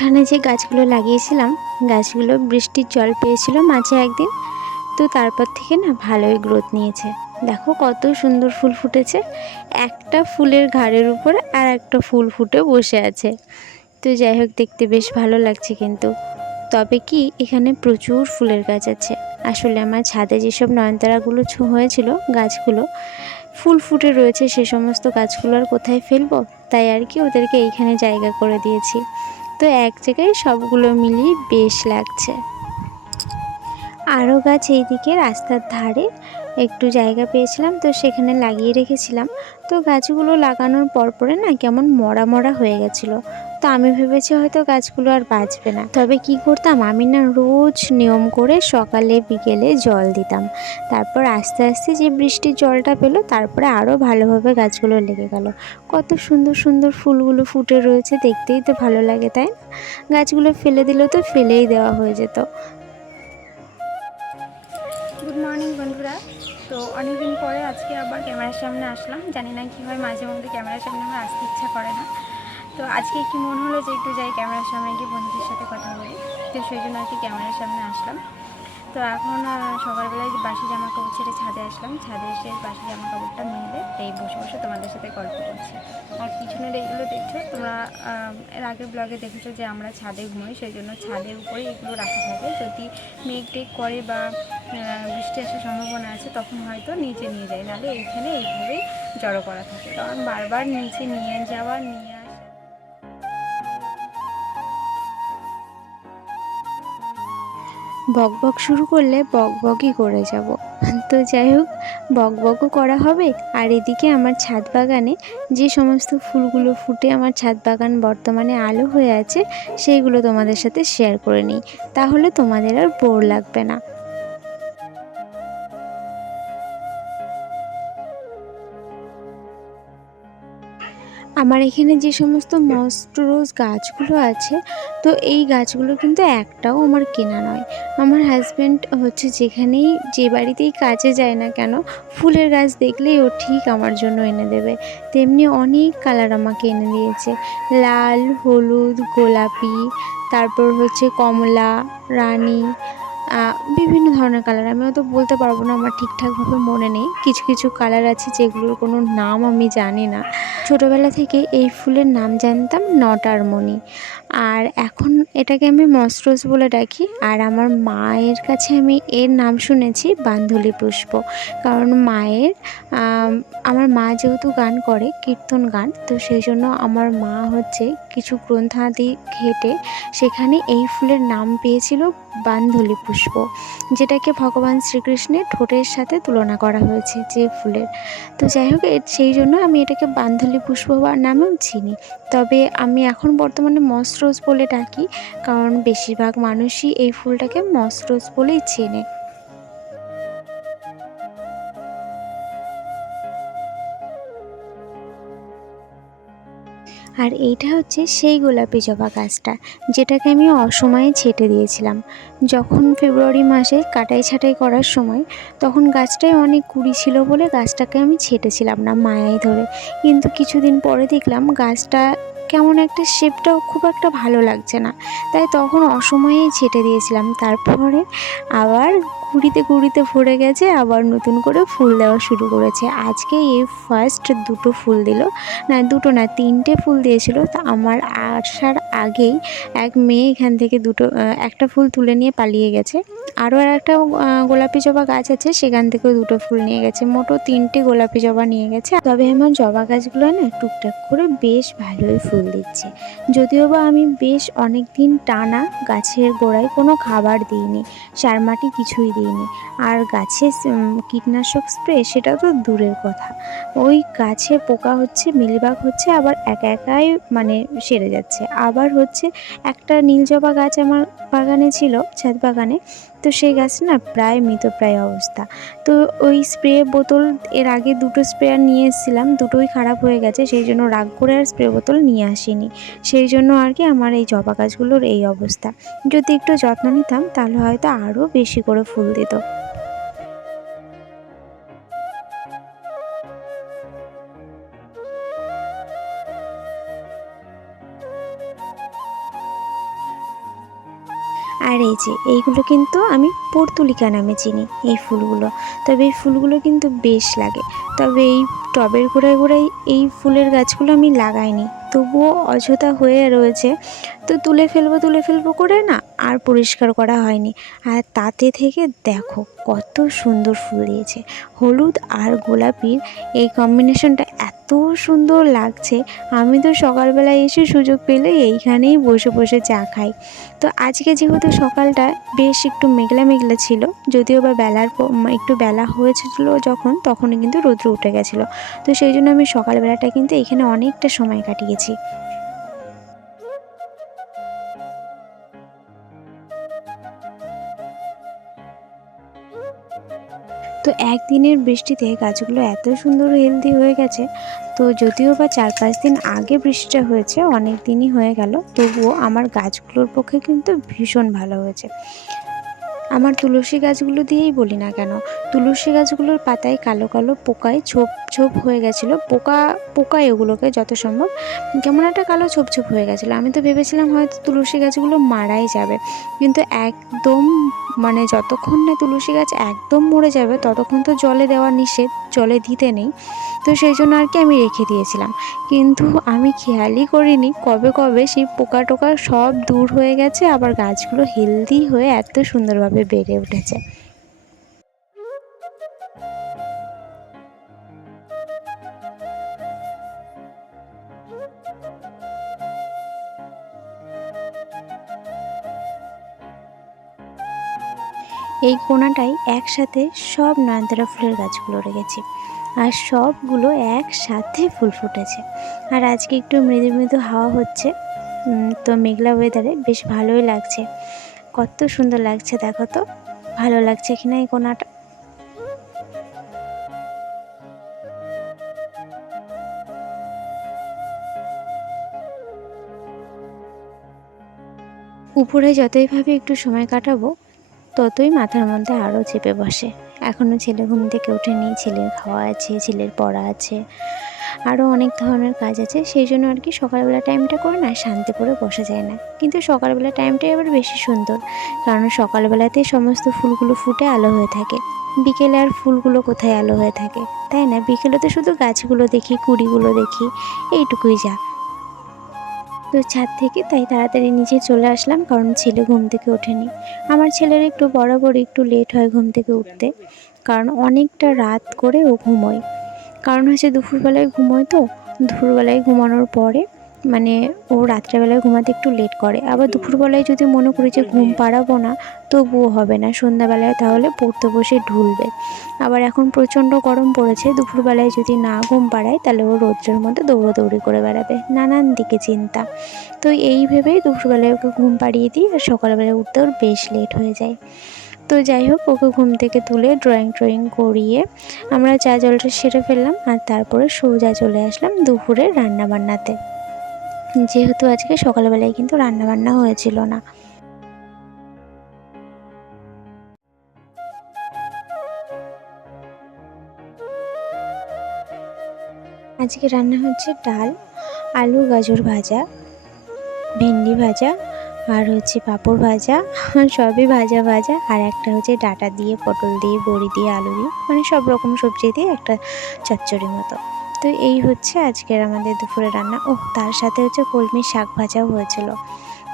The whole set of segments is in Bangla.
উঠানে যে গাছগুলো লাগিয়েছিলাম, গাছগুলো বৃষ্টির জল পেয়েছিল মাঝে একদিন। তো তারপর থেকে না ভালোই গ্রোথ নিয়েছে। দেখো কত সুন্দর ফুল ফুটেছে। একটা ফুলের ঘাড়ের উপর আর একটা ফুল ফুটে বসে আছে। তো যাই হোক, দেখতে বেশ ভালো লাগছে কিন্তু। তবে কি এখানে প্রচুর ফুলের গাছ আছে। আসলে আমার ছাদে যেসব নয়নতারাগুলো ছ- হয়েছিল গাছগুলো, ফুল ফুটে রয়েছে সে সমস্ত গাছগুলো আর কোথায় ফেলব? তাই আর কি ওদেরকে এইখানে জায়গা করে দিয়েছি। তো এক জায়গায় সবগুলো মিলিয়ে বেশ লাগছে। আরও গাছ এইদিকে রাস্তার ধারে একটু জায়গা পেয়েছিলাম, তো সেখানে লাগিয়ে রেখেছিলাম। তো গাছগুলো লাগানোর পরপরে না কেমন মরা মরা হয়ে গেছিল। তো আমি ভেবেছি হয়তো গাছগুলো আর বাঁচবে না। তবে কি করতাম? আমি না রোজ নিয়ম করে সকালে, বিকেলে জল দিতাম। তারপর আস্তে আস্তে যে বৃষ্টির জলটা পেল, তারপরে আরও ভালোভাবে গাছগুলো লেগে গেল। কত সুন্দর সুন্দর ফুলগুলো ফুটে রয়েছে, দেখতেই তো ভালো লাগে, তাই না? গাছগুলো ফেলে দিলেও তো ফেলেই দেওয়া হয়ে যেত। গুড মর্নিং বন্ধুরা। তো অনেকদিন পরে আজকে আবার ক্যামেরার সামনে আসলাম। জানি না কী হয়, মাঝে মধ্যে ক্যামেরার সামনে আমার আসতে ইচ্ছা করে না। তো আজকে একটু মন হলো যে একটু যাই ক্যামেরার সামনে গিয়ে বন্ধুদের সাথে কথা বলি? তো সেই জন্য আর কি ক্যামেরার সামনে আসলাম। তো এখন সকালবেলায় বাসি জামা কাপড় ছেড়ে ছাদে আসলাম। ছাদে এসে বাসি জামা কাপড়টা মেলে এই বসে বসে তোমাদের সাথে গল্প করছি। আর পিছনের এইগুলো দেখছ? তোমরা এর আগের ব্লগে দেখেছ যে আমরা ছাদে ঘুমোই, সেই জন্য ছাদের উপরে এগুলো রাখা থাকে। যদি মেঘ টেক করে বা বৃষ্টি আসার সম্ভাবনা আছে, তখন হয়তো নিচে নিয়ে যায়। নাহলে এইখানে এইভাবেই জড়ো করা থাকে। কারণ বারবার নিচে নিয়ে যাওয়া, নিয়ে বক বক শুরু করলে বক বকই করে যাব। তো যাই হোক, বক বকও করা হবে। আর এদিকে আমার ছাদ বাগানে যে সমস্ত ফুলগুলো ফুটে আমার ছাদ বাগান বর্তমানে আলো হয়ে আছে, সেইগুলো তোমাদের সাথে শেয়ার করে নিই। তাহলে তোমাদের আর বোর লাগবে না। আমার এখানে যে সমস্ত মস্ত রোজ গাছগুলো আছে, তো এই গাছগুলো কিন্তু একটাও আমার কেনা নয়। আমার হাজব্যান্ড হচ্ছে যেখানেই, যে বাড়িতেই কাজে যায় না কেন, ফুলের গাছ দেখলেই ও ঠিক আমার জন্য এনে দেবে। তেমনি অনেক কালার আমাকে এনে দিয়েছে। লাল, হলুদ, গোলাপি, তারপর হচ্ছে কমলা, রানী বিভিন্ন ধরনের কালার আমি হয়তো বলতে পারব না, আমার ঠিকঠাকভাবে মনে নেই। কিছু কিছু কালার আছে যেগুলোর কোনো নাম আমি জানি না। ছোটোবেলা থেকে এই ফুলের নাম জানতাম নটার মণি আর এখন এটাকে আমি মস্রোজ বলে ডাকি। আর আমার মায়ের কাছে আমি এর নাম শুনেছি বান্ধলি পুষ্প। কারণ মায়ের আমার মা যেহেতু গান করে, কীর্তন গান, তো সেই জন্য আমার মা হচ্ছে কিছু গ্রন্থাদি ঘেটে সেখানে এই ফুলের নাম পেয়েছিল বান্ধলি পুষ্প, যেটাকে ভগবান শ্রীকৃষ্ণের ঠোঁটের সাথে তুলনা করা হয়েছে যে ফুলের। তো যাই হোক সেই জন্য আমি এটাকে বান্ধলি পুষ্প নামেও চিনি। তবে আমি এখন বর্তমানে মসরোজ বলে ডাকি, কারণ বেশিরভাগ মানুষই এই ফুলটাকে মসরোজ বলেই চেনে। আর এইটা হচ্ছে সেই গোলাপি জবা গাছটা, যেটাকে আমি অসময়ে ছেটে দিয়েছিলাম। যখন ফেব্রুয়ারি মাসে কাটাই ছাটাই করার সময়, তখন গাছটায় অনেক কুড়ি ছিল বলে গাছটাকে আমি ছেটেছিলাম না মায়াই ধরে। কিন্তু কিছুদিন পরে দেখলাম গাছটা কেমন একটা শেপটাও খুব একটা ভালো লাগছে না। তাই তখন অসময়েই ছেটে দিয়েছিলাম। তারপরে আবার কুড়িতে কুড়িতে ভরে গেছে, আবার নতুন করে ফুল দেওয়া শুরু করেছে। আজকে এই ফার্স্ট দুটো ফুল দিল, না দুটো না, তিনটে ফুল দিয়েছিল। তা আমার আসার আগেই এক মেয়ে এখান থেকে দুটো একটা ফুল তুলে নিয়ে পালিয়ে গেছে। আরও আর একটা গোলাপি জবা গাছ আছে, সেখান থেকেও দুটো ফুল নিয়ে গেছে। মোটো তিনটে গোলাপি জবা নিয়ে গেছে। তবে আমার জবা গাছগুলো না টুকটাক করে বেশ ভালোই ফুল দিচ্ছে। যদিও বা আমি বেশ অনেক দিন টানা গাছের গোড়ায় কোনো খাবার দিইনি, সার মাটি কিছুই দিইনি। আর গাছে কীটনাশক স্প্রে সেটা তো দূরের কথা। ওই গাছে পোকা হচ্ছে, মিলিবাগ হচ্ছে, আবার একা একাই মানে সেরে যাচ্ছে। আবার হচ্ছে একটা নীল জবা গাছ আমার বাগানে ছিল, ছাদ বাগানে। তো সেই গাছ না প্রায় মৃতপ্রায় অবস্থা। তো ওই স্প্রে বোতল, এর আগে দুটো স্প্রেয়ার নিয়ে এসেছিলাম, দুটোই খারাপ হয়ে গেছে, সেই জন্য রাগ করে আর স্প্রে বোতল নিয়ে আসিনি। সেই জন্য আর কি আমার এই জবা গাছগুলোর এই অবস্থা। যদি একটু যত্ন নিতাম, তাহলে হয়তো আরও বেশি করে ফুল দিত। আর এই যে, এইগুলো কিন্তু আমি পর্তুলিকা নামে চিনি, এই ফুলগুলো। তবে এই ফুলগুলো কিন্তু বেশ লাগে। তবে এই টবের গোড়ায় গোড়ায় এই ফুলের গাছগুলো আমি লাগাইনি। তবুও অযথা হয়ে রয়েছে। তো তুলে ফেলব তুলে ফেলব করে না আর পরিষ্কার করা হয়নি। আর তাতে থেকে দেখো কত সুন্দর ফুল দিয়েছে। হলুদ আর গোলাপির এই কম্বিনেশনটা এত সুন্দর লাগছে। আমি তো সকালবেলায় এসে সুযোগ পেলে এইখানেই বসে বসে চা খাই। তো আজকে যেহেতু সকালটা বেশ একটু মেঘলা মেঘলা ছিল, যদিও বা বেলার একটু বেলা হয়েছিল যখন, তখনই কিন্তু রৌদ্র উঠে গেছিল। তো সেই জন্য আমি সকালবেলাটা কিন্তু এখানে অনেকটা সময় কাটিয়েছি। একদিনের বৃষ্টিতে গাছগুলো এত সুন্দর হেলদি হয়ে গেছে, তো যদিও বা চার পাঁচ দিন আগে বৃষ্টিটা হয়েছে, অনেক দিনই হয়ে গেল, তবুও আমার গাছগুলোর পক্ষে কিন্তু ভীষণ ভালো হয়েছে। আমার তুলসী গাছগুলো দিয়েই বলি না কেন, তুলসী গাছগুলোর পাতায় কালো কালো পোকায় ছোপ ছোপ হয়ে গেছিল, পোকা, পোকায় ওগুলোকে যত সম্ভব কেমন একটা কালো ছোপ ছোপ হয়ে গেছিল। আমি তো ভেবেছিলাম হয়তো তুলসী গাছগুলো মারাই যাবে, কিন্তু একদম মানে যতক্ষণ না তুলসী গাছ একদম মরে যাবে, ততক্ষণ তো জলে দেওয়া নিষেধ, জলে দিতে নেই। তো সেই জন্য আর কি আমি রেখে দিয়েছিলাম। কিন্তু আমি খেয়ালই করিনি কবে কবে সেই পোকা টোকা সব দূর হয়ে গেছে, আবার গাছগুলো হেলদি হয়ে এত সুন্দরভাবে বেড়ে উঠেছে। এই কোনাটাই একসাথে সব নয়নতারা ফুলের গাছগুলো রেখেছি আর সবগুলো একসাথে ফুল ফুটেছে। আর আজকে একটু মৃদু মৃদু হাওয়া হচ্ছে। তো মেঘলা ওয়েদারে বেশ ভালোই লাগছে। কত সুন্দর লাগছে, দেখো তো। ভালো লাগছে কিনা এই কোনাটা? উপরে যতই ভাবে একটু সময় কাটাবো ততই মাথার মধ্যে আরও চেপে বসে। এখনও ছেলে ঘুম থেকে ওঠেনি ছেলের খাওয়া আছে, ছেলের পড়া আছে আরও অনেক ধরনের কাজ আছে, সেই জন্য আর কি সকালবেলা টাইমটা করে না শান্তি করে বসা যায় না। কিন্তু সকালবেলা টাইমটাই আবার বেশি সুন্দর, কারণ সকালবেলাতেই সমস্ত ফুলগুলো ফুটে আলো হয়ে থাকে। বিকেলে আর ফুলগুলো কোথায় আলো হয়ে থাকে? তাই না? বিকেলে তো শুধু গাছগুলো দেখি, কুড়িগুলো দেখি, এইটুকুই যা। তো ছাদ থেকে তাই তাড়াতাড়ি নিচে চলে আসলাম, কারণ ছেলে ঘুম থেকে ওঠেনি। আমার ছেলের একটু বরাবর একটু লেট হয় ঘুম থেকে উঠতে, কারণ অনেকটা রাত করে ও ঘুমোয়। কারণ হচ্ছে দুপুরবেলায় ঘুমোয় তো, দুপুরবেলায় ঘুমানোর পরে মানে ও রাত্রেবেলায় ঘুমাতে একটু লেট করে। আবার দুপুরবেলায় যদি মনে করি যে ঘুম পাড়াবো না তবুও হবে না। সন্ধ্যাবেলায় তাহলে পড়তে বসে ঢুলবে। আবার এখন প্রচণ্ড গরম পড়েছে দুপুরবেলায় যদি না ঘুম পাড়ায় তাহলে ও রৌদ্রের মধ্যে দৌড়াদৌড়ি করে বেড়াবে। নানান দিকে চিন্তা। তো এই ভেবেই দুপুরবেলায় ওকে ঘুম পাড়িয়ে দিই আর সকালবেলায় উঠতে ওর বেশ লেট হয়ে যায়। তো যাই হোক ওকে ঘুম থেকে তুলে ড্রয়িং ট্রয়িং করিয়ে আমরা চা জলটা সেরে ফেললাম আর তারপরে সোজা চলে আসলাম দুপুরে রান্না বান্নাতে যেহেতু আজকে সকালবেলায় কিন্তু রান্না বান্না হয়েছিল না। আজকে রান্না হচ্ছে ডাল, আলু, গাজর ভাজা, ভেন্ডি ভাজা আর হচ্ছে পাঁপড় ভাজা। সবই ভাজা ভাজা আর একটা হচ্ছে ডাটা দিয়ে, পটল দিয়ে, বড়ি দিয়ে, আলু দিয়ে মানে সব রকম সবজি দিয়ে একটা চচ্চড়ি মতো। তো এই হচ্ছে আজকের আমাদের দুপুরে রান্না। ও তার সাথে হচ্ছে কলমির শাক ভাজাও হয়েছিল।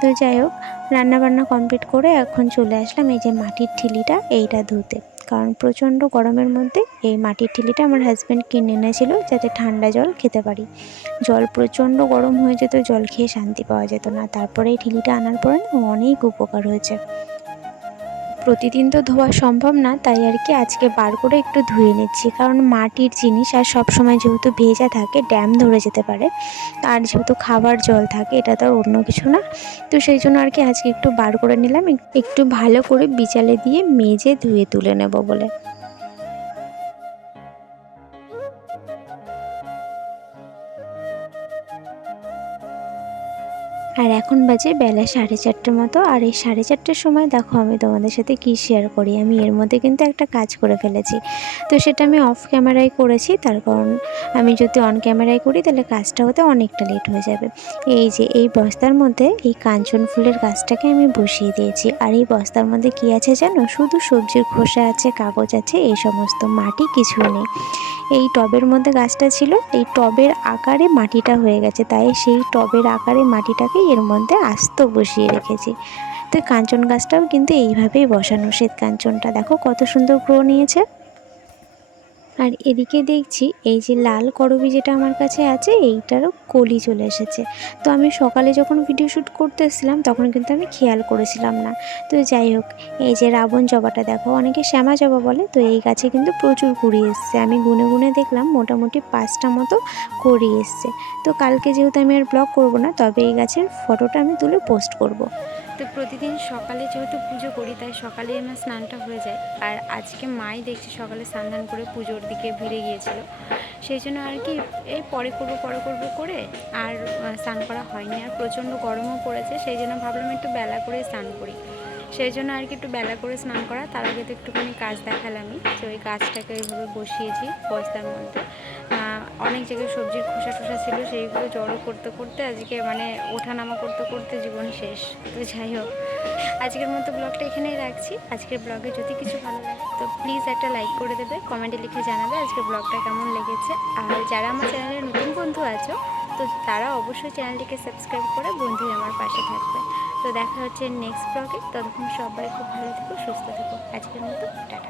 তো যাই হোক রান্না বান্না কমপ্লিট করে এখন চলে আসলাম এই যে মাটির ঠিলিটা এইটা ধুতে। কারণ প্রচণ্ড গরমের মধ্যে এই মাটির ঠিলিটা আমার হাজব্যান্ড কিনে এনেছিল যাতে ঠান্ডা জল খেতে পারি। জল প্রচণ্ড গরম হয়ে যেত, জল খেয়ে শান্তি পাওয়া যেত না। তারপরে এই ঠিলিটা আনার পরে অনেক উপকার হয়েছে। প্রতিদিন তো ধোয়া সম্ভব না, তাই আর কি আজকে বার করে একটু ধুয়ে নিচ্ছি। কারণ মাটির জিনিস আর সব সময় যেহেতু ভেজা থাকে, ড্যাম ধরে যেতে পারে আর যেহেতু খাবার জল থাকে, এটা তো আর অন্য কিছু না। তো সেই জন্য আর কি আজকে একটু বার করে নিলাম, একটু ভালো করে বিচালে দিয়ে মেজে ধুয়ে তুলে নেব বলে। আর এখন বাজে বেলা সাড়ে চারটের মতো। আর এই সাড়ে চারটের সময় দেখো আমি তোমাদের সাথে কী শেয়ার করি? আমি এর মধ্যে কিন্তু একটা কাজ করে ফেলেছি। তো সেটা আমি অফ ক্যামেরায় করেছি। তার কারণ আমি যদি অন ক্যামেরায় করি তাহলে কাজটা হতে অনেকটা লেট হয়ে যাবে। এই যে, এই বস্তার মধ্যে এই কাঞ্চন ফুলের গাছটাকে আমি বসিয়ে দিয়েছি। আর এই বস্তার মধ্যে কী আছে জানো? শুধু সবজির খোসা আছে, কাগজ আছে, এই সমস্ত মাটি কিছু নেই। এই টবের মধ্যে গাছটা ছিল। এই টবের আকারে মাটিটা হয়ে গেছে। তাই সেই টবের আকারে মাটিটাকে এর মধ্যে আস্ত বসিয়ে রেখেছি। তো কাঞ্চন গাছটাও কিন্তু এইভাবেই বসানো শীত কাঞ্চনটা। দেখো কত সুন্দর গ্রো নিয়েছে। আর এদিকে দেখছি এই যে লাল করবি যেটা আমার কাছে আছে, এইটারও কলি চলে এসেছে। তো আমি সকালে যখন ভিডিও শ্যুট করতে এসেছিলাম, তখন কিন্তু আমি খেয়াল করেছিলাম না। তো যাই হোক, এই যে রাবণ জবাটা দেখো, অনেকে শ্যামা জবা বলে, তো এই গাছে কিন্তু প্রচুর কুড়ি এসছে। আমি গুনে গুনে দেখলাম, মোটামুটি পাঁচটা মতো কুড়ি এসছে। তো কালকে যেহেতু আমি আর ব্লগ করব না, তবে এই গাছের ফটোটা আমি তুলে পোস্ট করব। তো প্রতিদিন সকালে যেহেতু পুজো করি, তাই সকালে আমার স্নানটা হয়ে যায়। আর আজকে মাই দেখছি সকালে স্নান করে পুজোর দিকে ভিড়ে গিয়েছিল। সেই জন্য আর কি এই পরে করব, পরে করব করে আর স্নান করা হয়নি। আর প্রচণ্ড গরমও পড়েছে, সেই জন্য ভাবলাম একটু বেলা করে স্নান করি। সেই জন্য আর কি একটু বেলা করে স্নান করা, তার আগে তো একটুখানি কাজ দেখালামই। তো ওই গাছটাকে এইভাবে বসিয়েছি বস্তার মধ্যে। অনেক জায়গায় সবজির খোসা টোসা ছিল, সেইগুলো জড়ো করতে করতে আজকে মানে ওঠানামা করতে করতে জীবন শেষ। তো যাই হোক, আজকের মতো ব্লগটা এখানেই রাখছি। আজকের ব্লগে যদি কিছু ভালো লাগে, তো প্লিজ একটা লাইক করে দেবে কমেন্টে লিখে জানাবে আজকের ব্লগটা কেমন লেগেছে। আর যারা আমার চ্যানেলের নতুন বন্ধু আছো, তো তারা অবশ্যই চ্যানেলটিকে সাবস্ক্রাইব করে বন্ধু আমার পাশে থাকবে। তো দেখা হচ্ছে নেক্সট ব্লগে ততক্ষণ সবাই খুব ভালো থেকো, সুস্থ থেকো। আজকের মতো, টাটা।